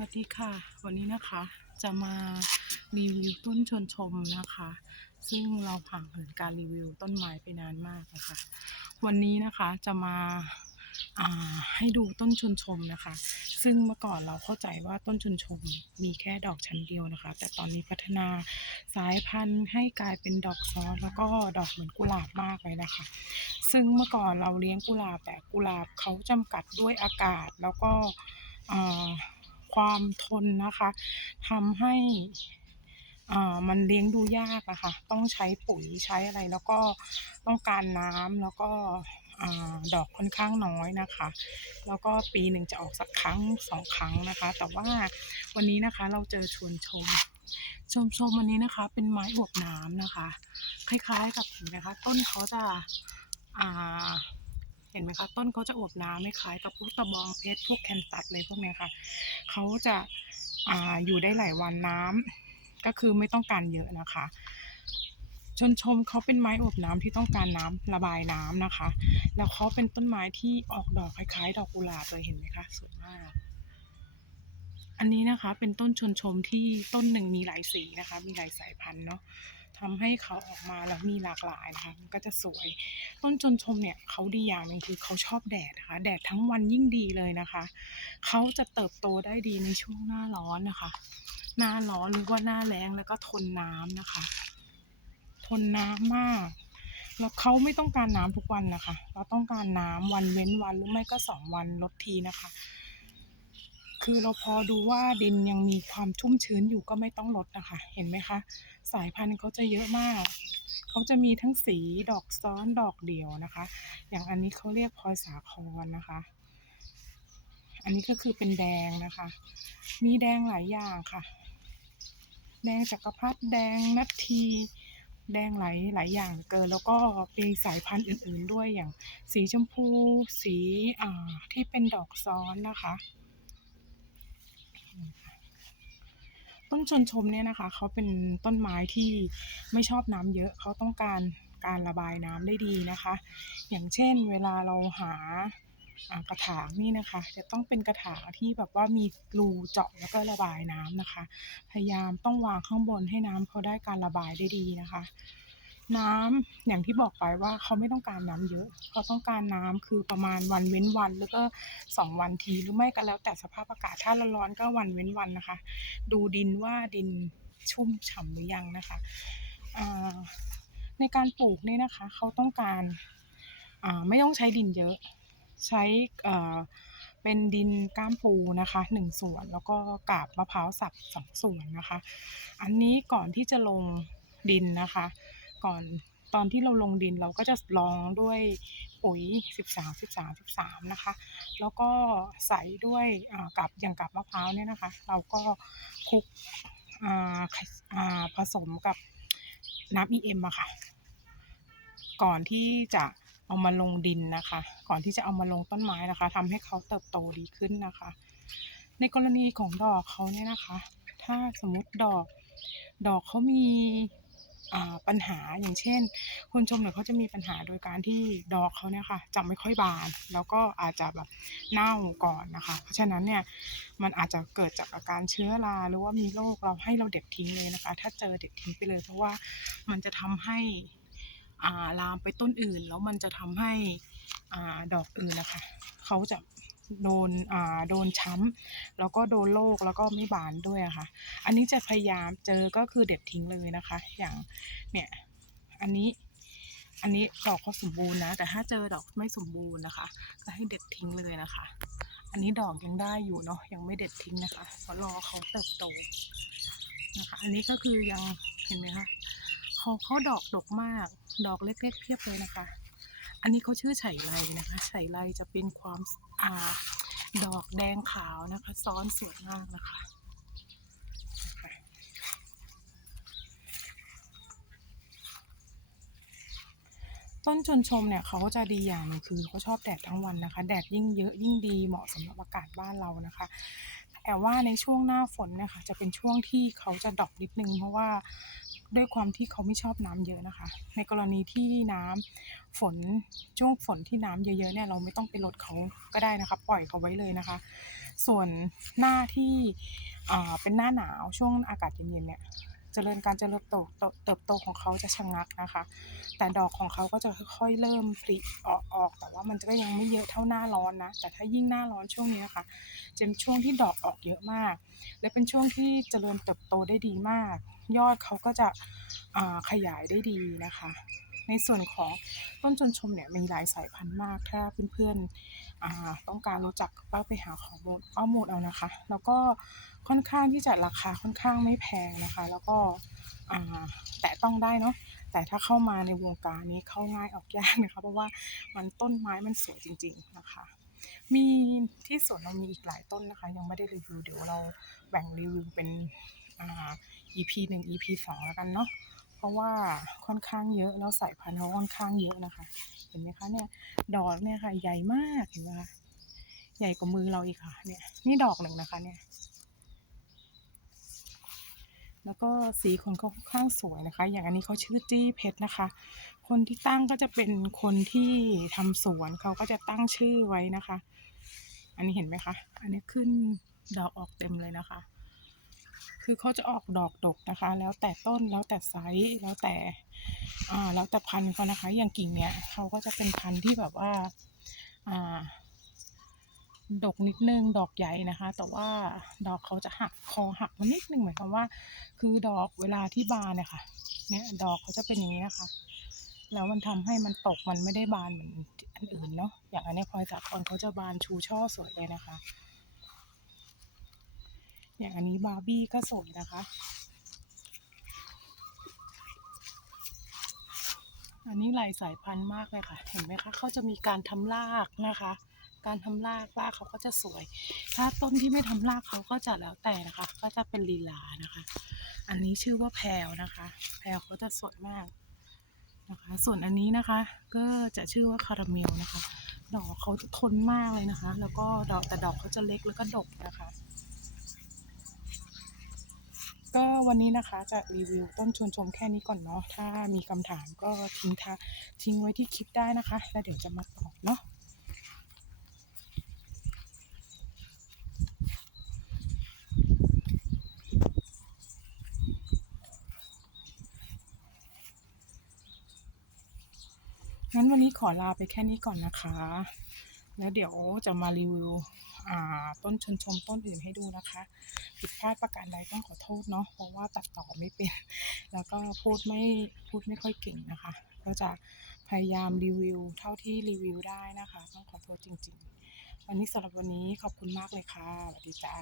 วัสดีค่ะ วันนี้นะคะจะมารีวิวต้นชวนชมนะคะ ซึ่งเราผ่านเหินการรีวิวต้นไม้ไปนานมากนะคะ วันนี้นะคะจะมาาให้ดูต้นชวนชมนะคะ ซึ่งเมื่อก่อนเราเข้าใจว่าต้นชวนชมมีแค่ดอกชั้นเดียวนะคะ แต่ตอนนี้พัฒนาสายพันธุ์ให้กลายเป็นดอกซ้อนแล้วก็ดอกเหมือนกุหลาบมากเลยนะคะ ซึ่งเมื่อก่อนเราเลี้ยงกุหลาบแต่กุหลาบเขาจำกัดด้วยอากาศแล้วก็ ความทนนะคะทำให้อ่ามันเลี้ยงดูยากอะค่ะ ต้องใช้ปุ๋ยใช้อะไร แล้วก็ต้องการน้ำแล้วก็อ่าดอกค่อนข้างน้อยนะคะ แล้วก็ปีหนึ่งจะออกสักครั้งสองครั้งนะคะ แต่ว่าวันนี้นะคะเราเจอชวนชม ชมชมวันนี้นะคะ เป็นไม้อวบน้ำนะคะ คล้ายๆกับนไหมคะ ต้นเขาจะอ่า เห็นไหมคะต้นเขาจะอวบน้ำไม่คล้ายกับพวกตะบองเพชรพวกแคนตัสอะไรพวกเนี้ยค่ะเขาจะอ่าอยู่ได้หลายวันน้ำก็คือไม่ต้องการเยอะนะคะ ชนชมเขาเป็นไม้อวบน้ำที่ต้องการน้ำระบายน้ำนะคะ แล้วเขาเป็นต้นไม้ที่ออกดอกคล้ายๆ ดอกกุหลาบเลยเห็นไหมคะสวยมากอันนี้นะคะเป็นต้นชนชมที่ต้นหนึ่งมีหลายสีนะคะ มีหลายสายพันธุ์เนาะ ทำให้เขาออกมาแล้วมีหลากหลายนะคะมันก็จะสวย ต้นชนชมเนี่ยเขาดีอย่างหนึ่งคือเขาชอบแดดนะคะแดดทั้งวันยิ่งดีเลยนะคะ เขาจะเติบโตได้ดีในช่วงหน้าร้อนนะคะ หน้าร้อนหรือว่าหน้าแล้งแล้วก็ทนน้ำนะคะ ทนน้ำมาก แล้วเขาไม่ต้องการน้ำทุกวันนะคะ เราต้องการน้ำวันเว้นวันหรือไม่ก็สองวันลดทีนะคะคือเราพอดูว่าดินยังมีความชุ่มชื้นอยู่ก็ไม่ต้องลดนะคะ เห็นไหมคะ สายพันธุ์เขาจะเยอะมาก เขาจะมีทั้งสีดอกซ้อนดอกเดี่ยวนะคะ อย่างอันนี้เขาเรียกพลอยสาครนะคะ อันนี้ก็คือเป็นแดงนะคะ มีแดงหลายอย่างค่ะ แดงจักรพรรดิแดงนัททีแดงหลายหลายอย่างเกิน แล้วก็มีสายพันธุ์อื่น ๆ ด้วยอย่างสีชมพู สีอ่าที่เป็นดอกซ้อนนะคะ ต้นชนชมเนี่ยนะคะเขาเป็นต้นไม้ที่ไม่ชอบน้ำเยอะเขาต้องการการระบายน้ำได้ดีนะคะ อย่างเช่น เวลาเราหากระถางนี่นะคะ จะต้องเป็นกระถางที่แบบว่ามีรูเจาะแล้วก็ระบายน้ำนะคะ พยายามต้องวางข้างบนให้น้ำเขาได้การระบายได้ดีนะคะ น้ำอย่างที่บอกไปว่าเขาไม่ต้องการน้ำเยอะเขาต้องการน้ำคือประมาณวันเว้นวันแล้วก็สองวันทีหรือไม่ก็แล้วแต่สภาพอากาศถ้าร้อนก็วันเว้นวันนะคะ ดูดินว่าดินชุ่มฉ่ำหรือยังนะคะในการปลูกเนี่ยนะคะเขาต้องการไม่ต้องใช้ดินเยอะ ใช้เอ่อเป็นดินก้ามปูนะคะหนึ่งส่วนแล้วก็กาบมะพร้าวสับสองส่วนนะคะ อันนี้ก่อนที่จะลงดินนะคะ ก่อนตอนที่เราลงดินเราก็จะลองด้วยปุ๋ย 13 13 13 นะคะ แล้วก็ใส่ด้วยกับอย่างกับมะพร้าวเนี่ยนะคะ เราก็คลุกผสมกับน้ำ EM อะค่ะ ก่อนที่จะเอามาลงดินนะคะ ก่อนที่จะเอามาลงต้นไม้นะคะทำให้เขาเติบโตดีขึ้นนะคะ ในกรณีของดอกเขาเนี่ยนะคะ ถ้าสมมติดอก ดอกเขามี ปัญหาอย่างเช่นคุณชมเนี่ยเขาจะมีปัญหาโดยการที่ดอกเขาเนี่ยค่ะจะไม่ค่อยบาน แล้วก็อาจจะแบบเน่าก่อนนะคะ เพราะฉะนั้นเนี่ยมันอาจจะเกิดจากอาการเชื้อราหรือว่ามีโรคเราให้เราเด็ดทิ้งเลยนะคะ ถ้าเจอเด็ดทิ้งไปเลย เพราะว่ามันจะทำให้ลามไปต้นอื่น แล้วมันจะทำให้อดอกอื่นนะคะเขาจะ โดนอ่าโดนช้ำแล้วก็โดนโรคแล้วก็ไม่บานด้วยอะค่ะ อันนี้จะพยายามเจอก็คือเด็ดทิ้งเลยนะคะ อย่างเนี่ยอันนี้อันนี้ดอกเขาสมบูรณ์นะ แต่ถ้าเจอดอกไม่สมบูรณ์นะคะ ก็ให้เด็ดทิ้งเลยนะคะ อันนี้ดอกยังได้อยู่เนาะยังไม่เด็ดทิ้งนะคะเพราะรอเขาเติบโตนะคะ อันนี้ก็คือยังเห็นไหมคะเขาเขาดอกดกมาก ดอกเล็กๆเพียบเลยนะคะ อันนี้เขาชื่อไฉไลนะคะไฉไลจะเป็นความอ่าดอกแดงขาวนะคะ ซ้อนสวยมากนะคะต้นชนชมเนี่ยเขาก็จะดีอย่างนึงคือเขาชอบแดดทั้งวันนะคะ แดดยิ่งเยอะยิ่งดีเหมาะสำหรับอากาศบ้านเรานะคะ แต่ว่าในช่วงหน้าฝนเนี่ยค่ะจะเป็นช่วงที่เขาจะดรอปนิดนึงเพราะว่า ด้วยความที่เขาไม่ชอบน้ำเยอะนะคะ ในกรณีที่น้ำฝนช่วงฝนที่น้ำเยอะๆเนี่ยเราไม่ต้องไปลดเขาก็ได้นะคะ ปล่อยเขาไว้เลยนะคะ ส่วนหน้าที่เป็นหน้าหนาวช่วงอากาศเย็นๆเนี่ย เจริญการเจริญเติบโตเติบโตของเขาจะชะงักนะคะ แต่ดอกของเขาก็จะค่อยๆเริ่มผลิออกออก แต่ว่ามันก็ยังไม่เยอะเท่าหน้าร้อนนะ แต่ถ้ายิ่งหน้าร้อนช่วงนี้นะคะจะเป็นช่วงที่ดอกออกเยอะมาก และเป็นช่วงที่เจริญเติบโตได้ดีมาก ยอดเขาก็จะขยายได้ดีนะคะ ในส่วนของต้นจนชมเนี่ยมีหลายสายพันธุ์มากถ้าเพื่อนๆต้องการรู้จักก็ไปหาข้อมูลข้อมูลเอานะคะ แล้วก็ค่อนข้างที่จะราคาค่อนข้างไม่แพงนะคะ แล้วก็แตะต้องได้เนาะแต่ถ้าเข้ามาในวงการนี้เข้าง่ายออกยากนะคะ เพราะว่ามันต้นไม้มันสวยจริง ๆนะคะ มีที่สวนเรามีอีกหลายต้นนะคะ ยังไม่ได้รีวิวเดี๋ยวเราแบ่งรีวิวเป็น EP หนึ่ง EP สองแล้วกันเนาะ ราะว่าค่อนข้างเยอะแล้วสายพันธุ์เขาค่อนข้างเยอะนะคะ เห็นไหมคะเนี่ยดอกเนี่ยค่ะ ใหญ่มากเห็นไหมคะใหญ่กว่ามือเราอีกค่ะ เนี่ยนี่ดอกหนึ่งนะคะเนี่ย แล้วก็สีคนเขาค่อนข้างสวยนะคะ อย่างอันนี้เขาชื่อจี้เพชรนะคะ คนที่ตั้งก็จะเป็นคนที่ทำสวนเขาก็จะตั้งชื่อไว้นะคะ อันนี้เห็นไหมคะ อันนี้ขึ้นดอกออกเต็มเลยนะคะ คือเขาจะออกดอกดกนะคะ แล้วแต่ต้นแล้วแต่ไซส์แล้วแต่อ่าแล้วแต่พันธุ์เขานะคะอย่างกิ่งเนี้ยเขาก็จะเป็นพันธุ์ที่แบบว่าอ่าดกนิดนึงดอกใหญ่นะคะ แต่ว่าดอกเขาจะหักคอหักมานิดนึงหมายความว่า คือดอกเวลาที่บานเนี่ยค่ะเนี่ยดอกเขาจะเป็นอย่างนี้นะคะ แล้วมันทำให้มันตกมันไม่ได้บานเหมือนอันอื่นเนาะอย่างอันนี้พลอยสาครเขาจะบานชูช่อสวยเลยนะคะ อย่างอันนี้บาร์บี้ก็สวยนะคะ อันนี้หลายสายพันธุ์มากเลยค่ะ เห็นไหมคะเขาจะมีการทำรากนะคะ การทำรากรากเขาก็จะสวย ถ้าต้นที่ไม่ทำรากเขาก็จะแล้วแต่นะคะ ก็จะเป็นลีลานะคะ อันนี้ชื่อว่าแพรวนะคะ แพรวเขาจะสวยมากนะคะ ส่วนอันนี้นะคะก็จะชื่อว่าคาราเมลนะคะดอกเขาทนมากเลยนะคะ แล้วก็ดอกแต่ดอกเขาจะเล็กแล้วก็ดกนะคะ วันนี้นะคะจะรีวิวต้นชวนชมแค่นี้ก่อนเนาะถ้ามีคำถามก็ทิ้งทาทิ้งไว้ที่คลิปได้นะคะ แล้วเดี๋ยวจะมาตอบเนาะงั้นวันนี้ขอลาไปแค่นี้ก่อนนะคะ แล้วเดี๋ยวจะมารีวิวต้นชนชมต้นอื่นให้ดูนะคะ ผิดพลาดประการใดต้องขอโทษเนาะเพราะว่าตัดต่อไม่เป็น แล้วก็พูดไม่พูดไม่ค่อยเก่งนะคะ ก็จะพยายามรีวิว เท่าที่รีวิวได้นะคะ ต้องขอโทษจริง ๆ วันนี้สำหรับวันนี้ขอบคุณมากเลยค่ะสวัสดีจ้า